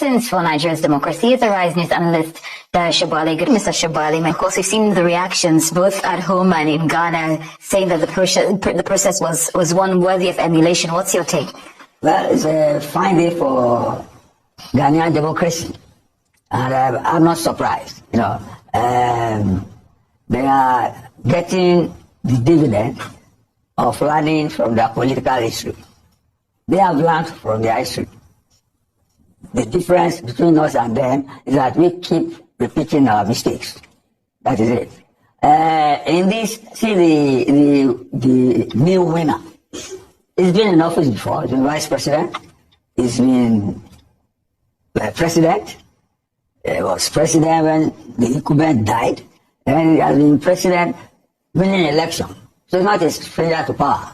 lessons for Nigeria's democracy is Arise News analyst Shabali. Good, Mr. Shabali. Of course, we've seen the reactions both at home and in Ghana saying that the process was one worthy of emulation. What's your take? Well, it's a fine day for Ghanaian democracy, and I'm not surprised. They are getting the dividend of learning from their political history. They have learned from their history. The difference between us and them is that we keep repeating our mistakes. That is it. In this, see the new winner. He's been in office before. He's been vice president. He's been president. He was president when the incumbent died. And he has been president winning election. So he's not a stranger to power.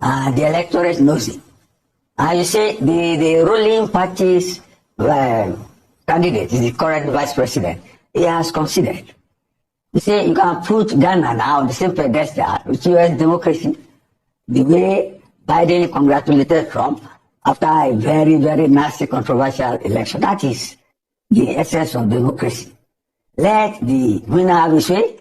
And the electorate knows him. And you see, the ruling party's candidate is the current vice president. He has considered. You see, you can put Ghana now on the same pedestal with U.S. democracy. The way Biden congratulated Trump after a very, very nasty, controversial election. That is the essence of democracy. Let the winner have his way.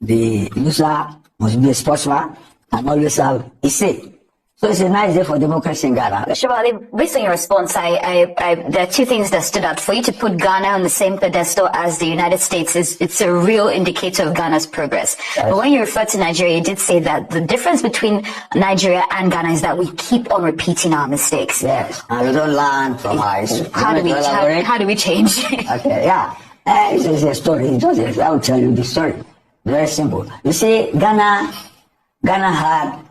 The loser must be a sportsman and always have his say. So it's a nice day for democracy in Ghana. Shabali, based on your response, there are two things that stood out. For you to put Ghana on the same pedestal as the United States, it's a real indicator of Ghana's progress. Yes. But when you refer to Nigeria, you did say that the difference between Nigeria and Ghana is that we keep on repeating our mistakes. Yes, and we don't learn from our history. How do we change? Okay, yeah. It's a story. I will tell you the story. Very simple. You see, Ghana had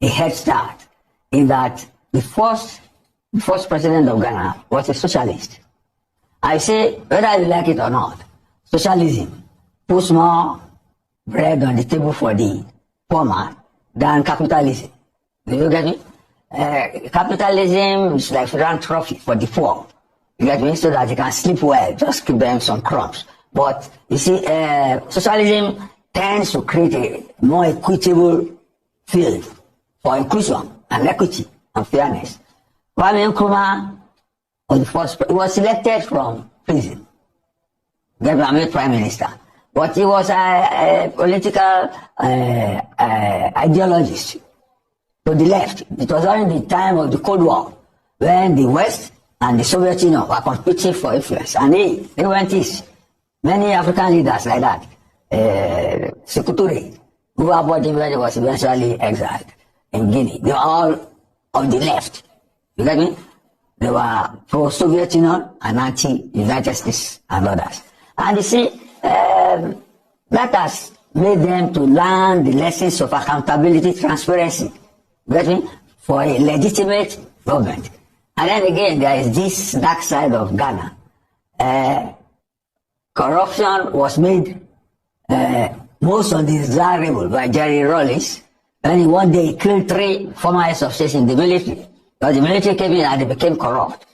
a head start in that the first president of Ghana was a socialist. I say, whether you like it or not, socialism puts more bread on the table for the poor man than capitalism. Do you get me? Capitalism is like philanthropy for the poor. You get me? So that you can sleep well, just give them some crumbs. But you see, socialism tends to create a more equitable field for inclusion and equity and fairness. Kwame Nkrumah was the first. He was elected from prison. Then made prime minister. But he was a political ideologist to the left. It was during the time of the Cold War when the West and the Soviet Union were competing for influence. And he went east. Many African leaders like that, Sekou Touré, who about him when he was eventually exiled in Guinea. They were all of the left. You get me? They were pro-Soviet Union and anti-United States and others. And you see, that has made them to learn the lessons of accountability, transparency. You get me? For a legitimate government. And then again, there is this dark side of Ghana. Corruption was made most undesirable by Jerry Rawlings. And one day he killed 3 former heads of state in the military. Because the military came in and they became corrupt.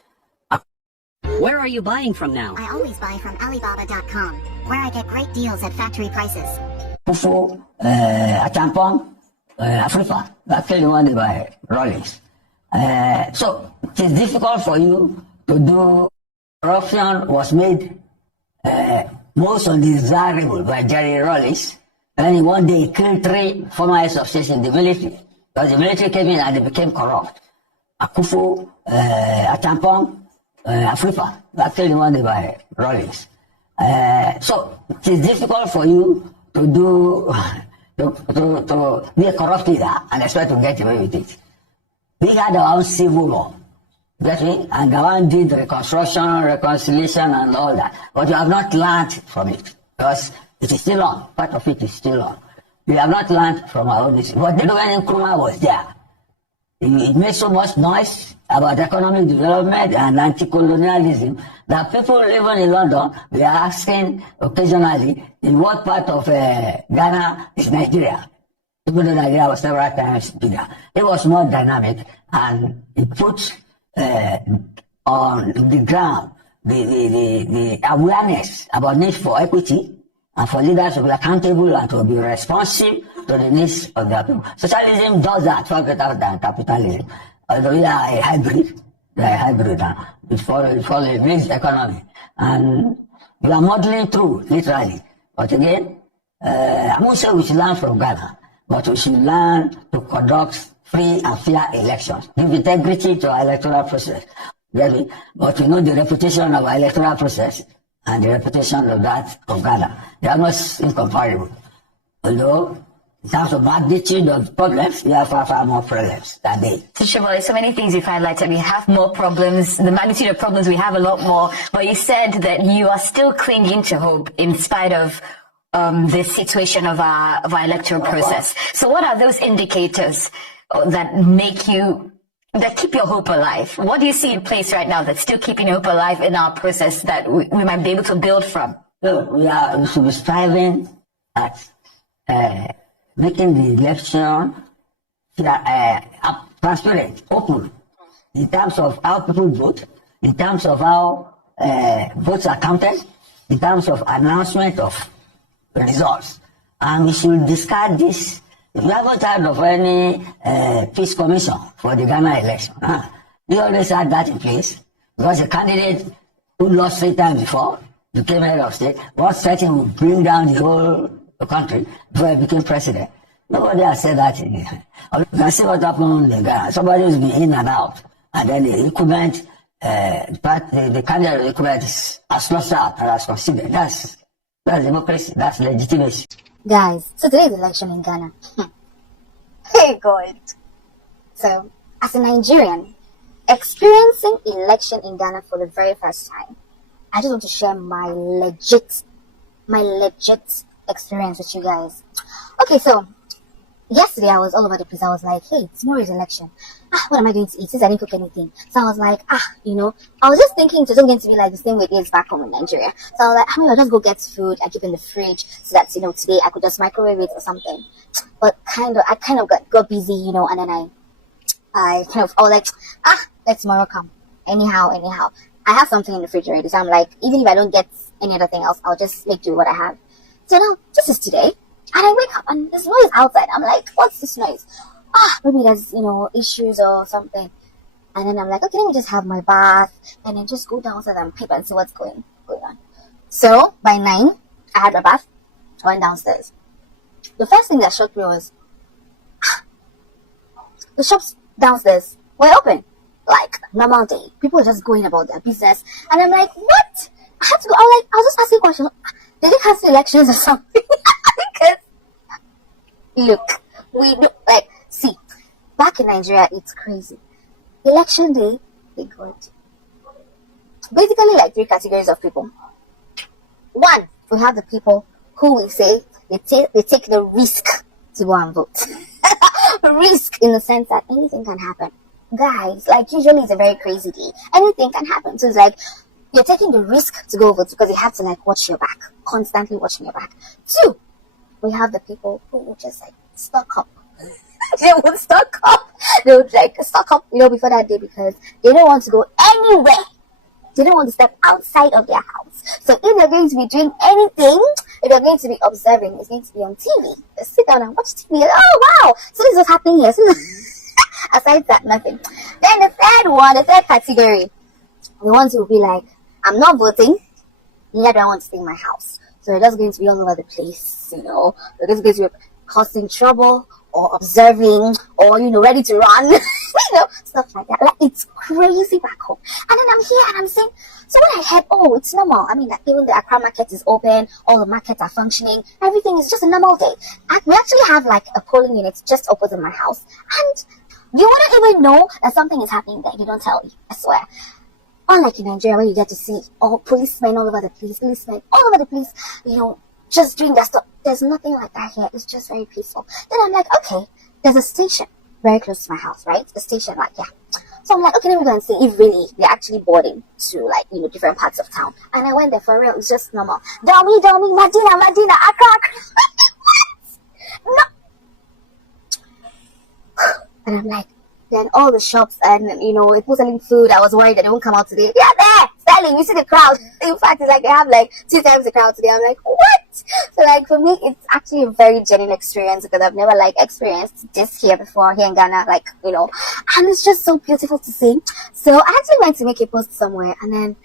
Where are you buying from now? I always buy from Alibaba.com, where I get great deals at factory prices. Fufu, Atampong, Afrifa, actually wanted by Rawlings. So it is difficult for you to do. Corruption was made most undesirable by Jerry Rawlings. And one day he killed 3 former heads of state in the military. Because the military came in and they became corrupt. Akufu, Atampong, Afrifa, actually wanted by Rawlings. So it is difficult for you to do to be a corrupt leader and expect to get away with it. We had our own civil war. Get me? And Gawan did reconstruction, reconciliation, and all that. But you have not learned from it. Because it is still on. Part of it is still on. We have not learned from our own history. But when Nkrumah was there, it made so much noise about economic development and anti-colonialism that people living in London were asking occasionally in what part of Ghana is Nigeria. Even though Nigeria was several times bigger. It was more dynamic and it put on the ground the awareness about need for equity and for leaders to be accountable and to be responsive to the needs of their people. Socialism does that far better than capitalism. Although we are a hybrid, They are hybrid. It follows a mixed economy. And we are modeling through, literally. But again, I won't say we should learn from Ghana, but we should learn to conduct free and fair elections. Give integrity to our electoral process. Really. But you know the reputation of our electoral process and the reputation of that of Ghana. They are almost incomparable. Although, in terms of magnitude of problems, we have far, far more problems than they. So, Shivali, so many things you've highlighted. We have more problems. The magnitude of problems, we have a lot more. But you said that you are still clinging to hope in spite of the situation of our electoral process. So what are those indicators that keep your hope alive? What do you see in place right now that's still keeping hope alive in our process that we might be able to build from? So we should be striving at making the election transparent, open, in terms of how people vote, in terms of how votes are counted, in terms of announcement of results. And we should discard this. We haven't heard of any peace commission for the Ghana election. We always had that in place because a candidate who lost 3 times before became head of state was certain would bring down the whole country before he became president. Nobody has said that in here. You can see what happened in Ghana. Somebody who's been in and out, and then the incumbent, the candidate incumbent is as lost out and as considered. That's democracy. That's legitimacy. Guys, so today's election in Ghana. Hey God. So, as a Nigerian, experiencing election in Ghana for the very first time, I just want to share my legit experience with you guys. Okay, so yesterday I was all over the place. I was like, hey, tomorrow is election. What am I going to eat since I didn't cook anything? So I was like, I was just thinking it's just going to be like the same way it is back home in Nigeria. So I was like, I'll just go get food I keep in the fridge so that, today I could just microwave it or something. But I kind of got busy, and then I was like, let tomorrow come. Anyhow. I have something in the fridge already. So I'm like, even if I don't get any other thing else, I'll just make do what I have. So now, this is today. And I wake up and there's noise outside. I'm like, what's this noise? Maybe there's, issues or something. And then I'm like, okay, let me just have my bath and then just go downstairs and peep and see what's going on. So by 9, I had my bath. I went downstairs. The first thing that shocked me was the shops downstairs were open. Like normal day. People were just going about their business. And I'm like, what? I had to go. I was just asking questions. Did they cancel elections or something? Because look, see, back in Nigeria, it's crazy. Election day, they got basically like 3 categories of people. 1, we have the people who we say they take the risk to go and vote. Risk in the sense that anything can happen. Guys, usually it's a very crazy day. Anything can happen. So it's like, you're taking the risk to go vote because you have to watch your back, constantly watching your back. 2, we have the people who would just stock up. They would stock up. They would stock up, before that day because they don't want to go anywhere. They don't want to step outside of their house. So if they're going to be doing anything, if they're going to be observing, it's going to be on TV. They sit down and watch TV. Oh wow! So this is what's happening here. Aside that, nothing. Then the third category, the ones who will be like, I'm not voting, neither do I want to stay in my house. So they're just going to be all over the place, they're just going to be causing trouble or observing or, ready to run, stuff like that. It's crazy back home. And then I'm here and I'm saying, so when I heard, it's normal. I mean, even the Accra market is open, all the markets are functioning, everything is just a normal day. And we actually have a polling unit just opposite my house. And you wouldn't even know that something is happening there. They don't tell you, I swear. Unlike in Nigeria where you get to see policemen all over the place, just doing their stuff. There's nothing like that here. It's just very peaceful. Then I'm like, okay, there's a station very close to my house, right? A station, So I'm like, okay, let me go and see if really they're actually boarding to different parts of town. And I went there for real. It's just normal. Domi, Madina, Accra. No. And I'm like, then all the shops and, people selling food, I was worried that they won't come out today. Yeah, there, Literally, you see the crowd. In fact, it's like they have like 2 times the crowd today. I'm like, what? So like for me, it's actually a very genuine experience because I've never like experienced this here before here in Ghana, like and it's just so beautiful to see. So I actually went to make a post somewhere, and then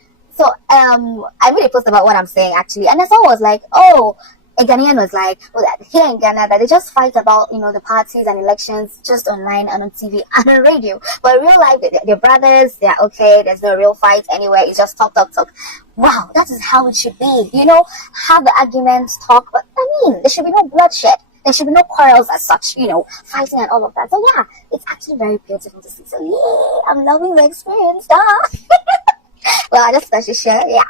I made a post about what I'm saying actually, and then someone was like, oh. A Ghanaian was like, well, that here in Ghana, that they just fight about, the parties and elections just online and on TV and on radio. But in real life, they're brothers, they're okay, there's no real fight anywhere, it's just talk, talk, talk. Wow, that is how it should be. Have the arguments, talk, but there should be no bloodshed. There should be no quarrels as such, fighting and all of that. So yeah, it's actually very beautiful to see. So yeah, I'm loving the experience. Duh. Well, I just thought to share, yeah.